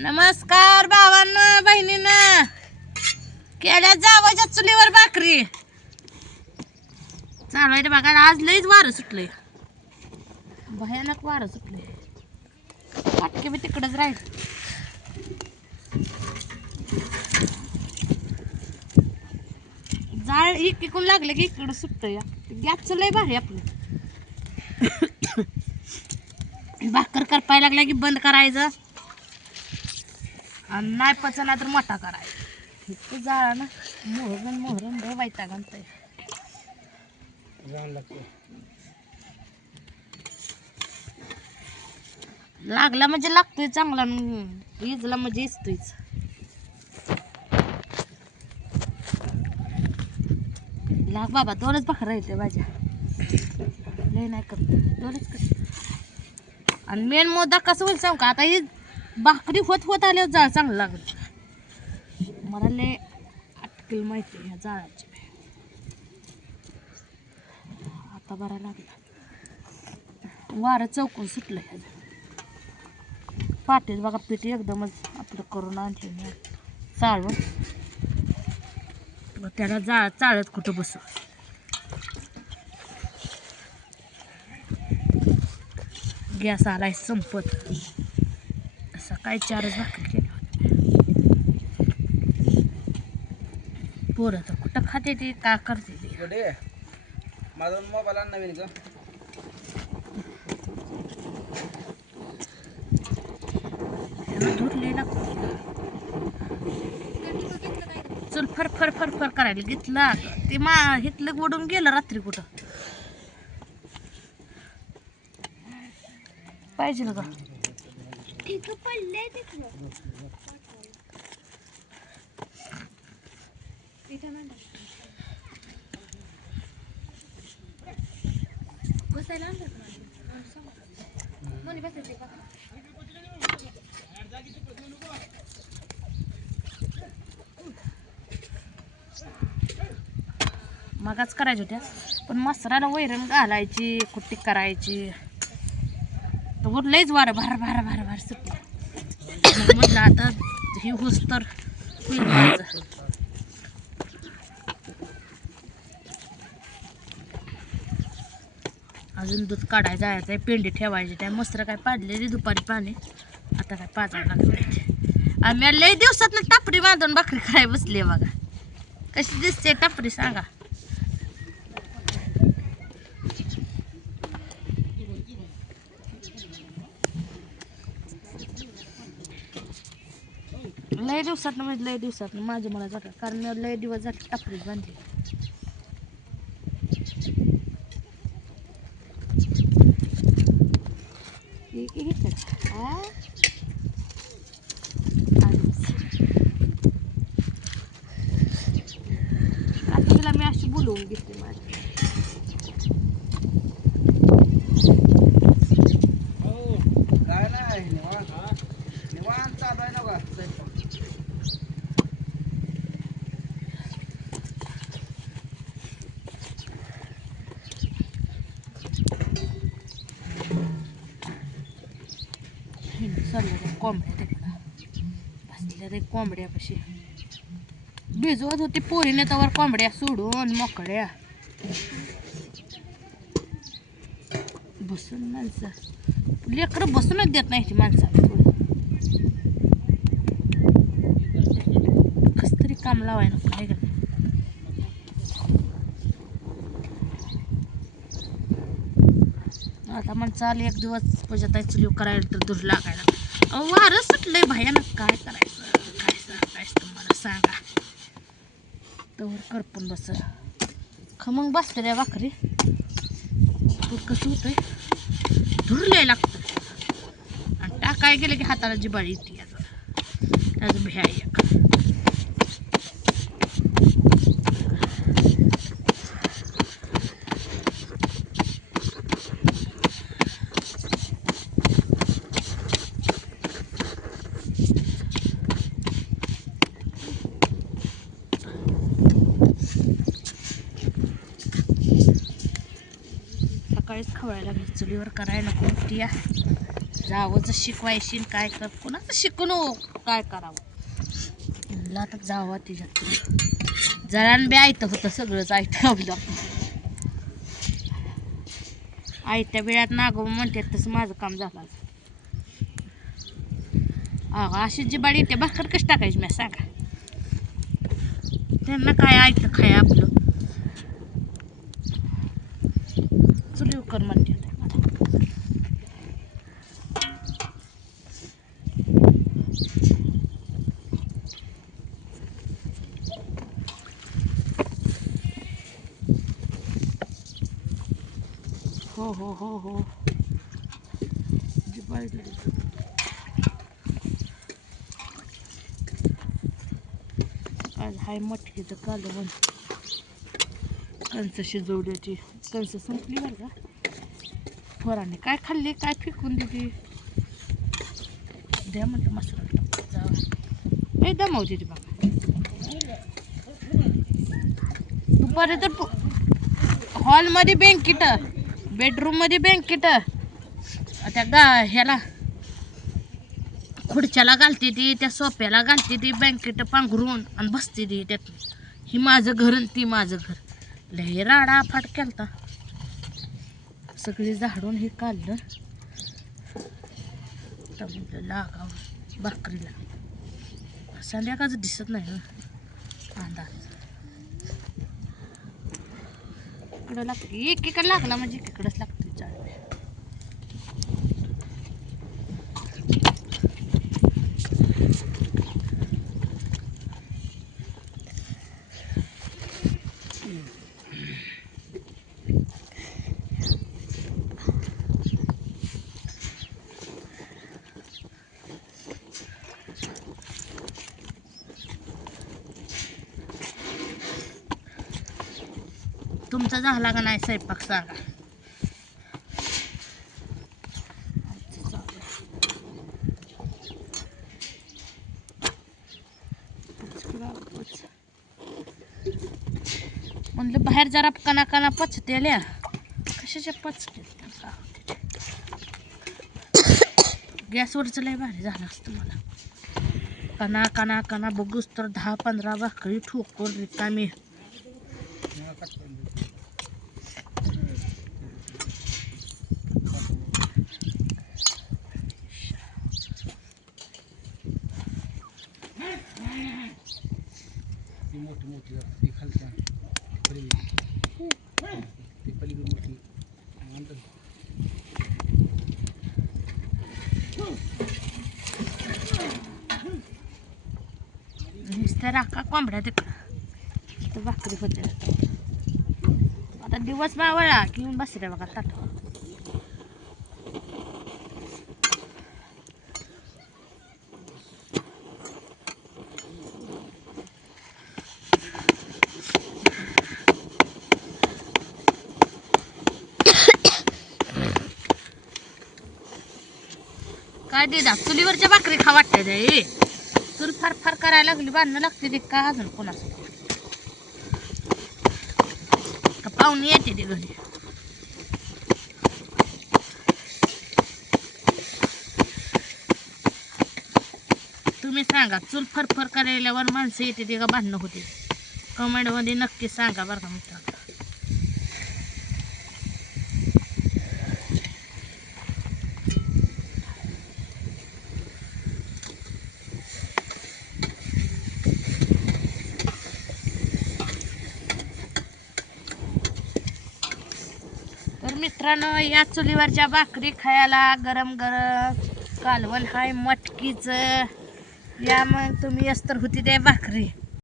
नमस्कार भावांनो बहिणींनो, केल्या जावाच्या चुलीवर भाकरी चालू आहे बघा. आज लईच वारं सुटलंय, भयानक वारं सुटलंय. पाटके बी तिकडच राहील. जाळ इकडून लागलं की इकडं सुटतं या. गॅसचं लय भारी आपलं. भाकर करपाय लागला की बंद करायचं आणि नाही पचला तर मोठा करायचा. इतकं जाळा ना मोहरम लय वैताग आणतंय. लागला म्हणजे लागतोय चांगला, इजला म्हणजे इजतोयच. लाग बाबा, दोनच भाकर राहते भाज्या, लय नाही करत, दोनच करत. आणि मेन मुद्दा कसं होईल सांग का, आता ही भाकरी होत आल्यावर जाळ चांगलं लागत. मला लय अटकल माहिती ह्या जाळाची. आता बरा लागला, वारं चौकून सुटलं ह्याचं. पाटील बघा पीठ एकदमच आपलं करून आणले मी चाळून. त्याला चाळत कुठं बसू. गॅस आलाय संपत. सकाळी 4च भाकरी केली होती. पोरं तर कुठं खाते ती, का करते ती. माझा मोबाईल नवीन का धुरले लागतो. चल फर फर फर फर करायला घेतला ते हितलं ओढून गेलं रात्री कुठं पाहिजे ना का. मगाच करायच्या होत्या पण मसराला वैरण घालायची, कुट्टी करायची. तर लईच वारं भार भार भार भार सुटलं. म्हटलं आता ही हुस तर होईल माझं. अजून दूध काढायचं जायचं आहे, पेंडी ठेवायची. त्या मसर काय पाडलेली दुपारी पाणी, आता काय पाजायला लागलं. आम्ही लई दिवसात टापरी बांधून भाकरी खाय बसली बघा. कशी दिसते टापरी सांगा. लय दिवसात म्हणजे लय दिवसात माझे मला जातात, कारण मी लय दिवस जाते टापरीच बांधली. आता तिला मी अशी बोलवून घेते माझ्या. काय नाही निवांत चालू आहे ना बघा. चालल्या कोंबड्या तिकडं बसल्या रे. कोंबड्यापाशी भिजवत होती पोरीने, तवर कोंबड्या सोडून मोकड्या बसून. माणसं लेकरं बसूनच देत नाही ती माणसाला. थोडं कस तरी काम लावाय नको काय. आता माणसाला एक दिवस पूजा चुलीव करायला तर दूर लागायला. वारं सुटलंय भयानक. काय करायचं, काय सांगायचं तुम्हाला सांगा. तवर करपून बस खमंग बसते रे भाकरी. कसं होतंय, धुरले लागतं. आणि टाकाय गेलं की हाताला जिबाळी येते. त्याचं भ्या एक. सकाळीच खवळायला लागली चुलीवर करायला कोणती या. जावंच शिकवायशी काय कर कोणाचं शिकून काय करावं म्हणलं आता जावं तिच्यात जरान बी ऐकतं होतं सगळंच ऐकतं आपलं आयत्या वेळात नागोबा म्हणतात तसं माझं काम झालं अशी जी बाडी येते भाकर कशी टाकायची मी सांगा त्यांना काय ऐकतं खाय आपलं चुलीव कर म्हणते हो हो हो हो आज हाय मटकीचं कालवण कणसं शिजवल्याची कणसं संपली बरं का पोरांनी काय खाल्ली काय फेकून दिली द्या म्हणलं मसाला जावं हे दमवते ती बाबा दुपारी तर हॉलमध्ये बँकेट बेडरूममध्ये बँकेट त्या ह्याला खुर्च्याला घालते ती त्या सोफ्याला घालते ती बँकेट पांघरून आणि बसते ती त्यात ही माझं घर आणि ती माझं घर लय राडा फाट केलता सगळी झाडून हे काढलं तर म्हटलं लागावं भाकरीला संध्याकाळचं दिसत नाही ना अंदाज इकडं लागते एकीकडे लागला म्हणजे एकीकडंच लागते चाळ तुमचा झाला का नाही स्वयंपाक सांगा म्हणलं बाहेर जरा कना पचतेल्या कशाच्या पचते गॅसवरचं लय भारी झालं असतं मला कना बघूच तर 10-15 भाकरी ठोकून रिकामी मोठी ती खालच्या ती पलीकडे मोठी नुसत्या राखा कोंबड्या तिकडं भाकरी होते आता दिवस मावळा घेऊन बसले बघा ताटवर काय दे चुलीवरच्या भाकरी खा वाटते रे चूल फार फार करायला लागली बांधणं लागते ते का अजून कोणाचं का पाहुणे येते ते घरी तुम्ही सांगा चूल फरफर करायल्यावर माणसं येते ते का बांधणं होते कमेंटमध्ये नक्की सांगा बरं का मित्रांनो मित्रांनो या चुलीवरच्या भाकरी खायला गरम गरम कालवण हाय मटकीचं या मग तुम्ही अस्तर होती ते भाकरी